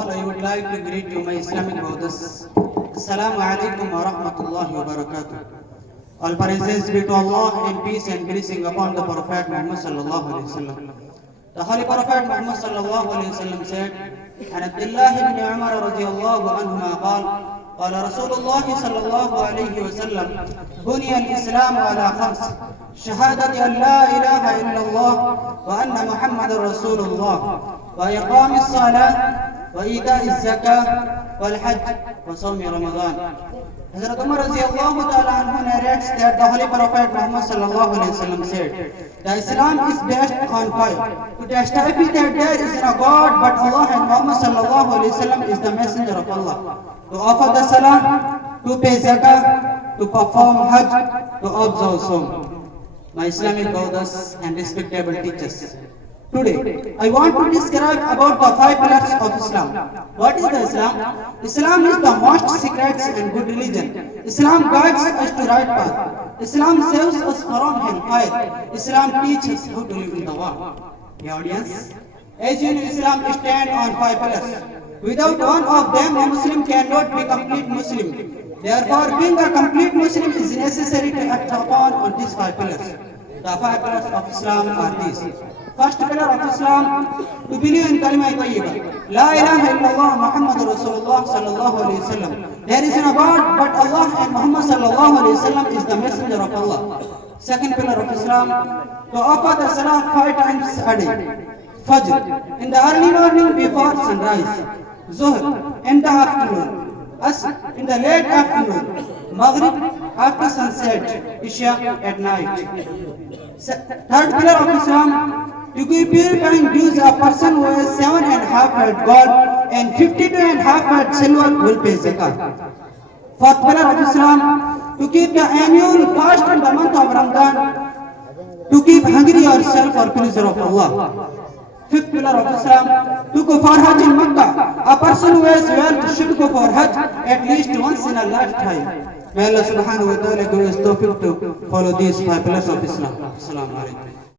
all, I would like to greet you, my Islamic brothers. Assalamu alaikum wa rahmatullahi wa barakatuh. All praises be to Allah and peace and blessing upon the Prophet Muhammad sallallahu alaihi wasallam. The Holy Prophet Muhammad sallallahu alaihi wasallam said, "An Abdullah ibn Umar radiyallahu anhuma qala, قال رسول الله صلى الله عليه وسلم بني الإسلام على خمس شهادة أن لا إله إلا الله وأن محمد رسول الله وإقام الصلاة وإيتاء الزكاة والحج وصوم رمضان." Hazrat Umar radiyallahu ta'ala anhu narrates that the Holy Prophet Muhammad sallallahu alayhi wa sallam said, "The Islam is based on five. To testify that there is no God but Allah and Muhammad sallallahu alayhi wa sallam is the messenger of Allah. To offer the salah, to pay zakah, to perform hajj, to observe Sawm." My Islamic brothers and respectable teachers, today I want to describe about the five pillars of Islam. What is the Islam? Islam is the most secret and good religion. Islam guides us to right path. Islam saves us from hellfire. Islam teaches how to live in the world. The audience, as you know, Islam stands on five pillars. Without one of them, a Muslim cannot be complete Muslim. Therefore, being a complete Muslim is necessary to act upon on these five pillars. The five pillars of Islam are these. First pillar of Islam, to believe in Kalima Tayyibah. La ilaha illallah Muhammadur Rasulullah sallallahu alayhi wa sallam. There is no God but Allah and Muhammad sallallahu alayhi wa sallam is the messenger of Allah. Second pillar of Islam, to offer the salah 5 times a day. Fajr, in the early morning before sunrise. Zuhr, in the afternoon. Asr, in the late afternoon. Maghrib, after sunset. Isha, at night. Third pillar of Islam, to give purifying dues, a person who has 7.5 head gold and 52.5 head silver will pay zakat. Fourth pillar of Islam, to keep the annual fast in the month of Ramadan, to keep hungry yourself for pleasure of Allah. Fifth pillar of Islam, to go for Hajj in Makkah. A person who has wealth should go for Hajj at least once in a lifetime. May Allah subhanahu wa ta'ala give us tawfiq to follow these five pillars of Islam. Assalamu alaikum.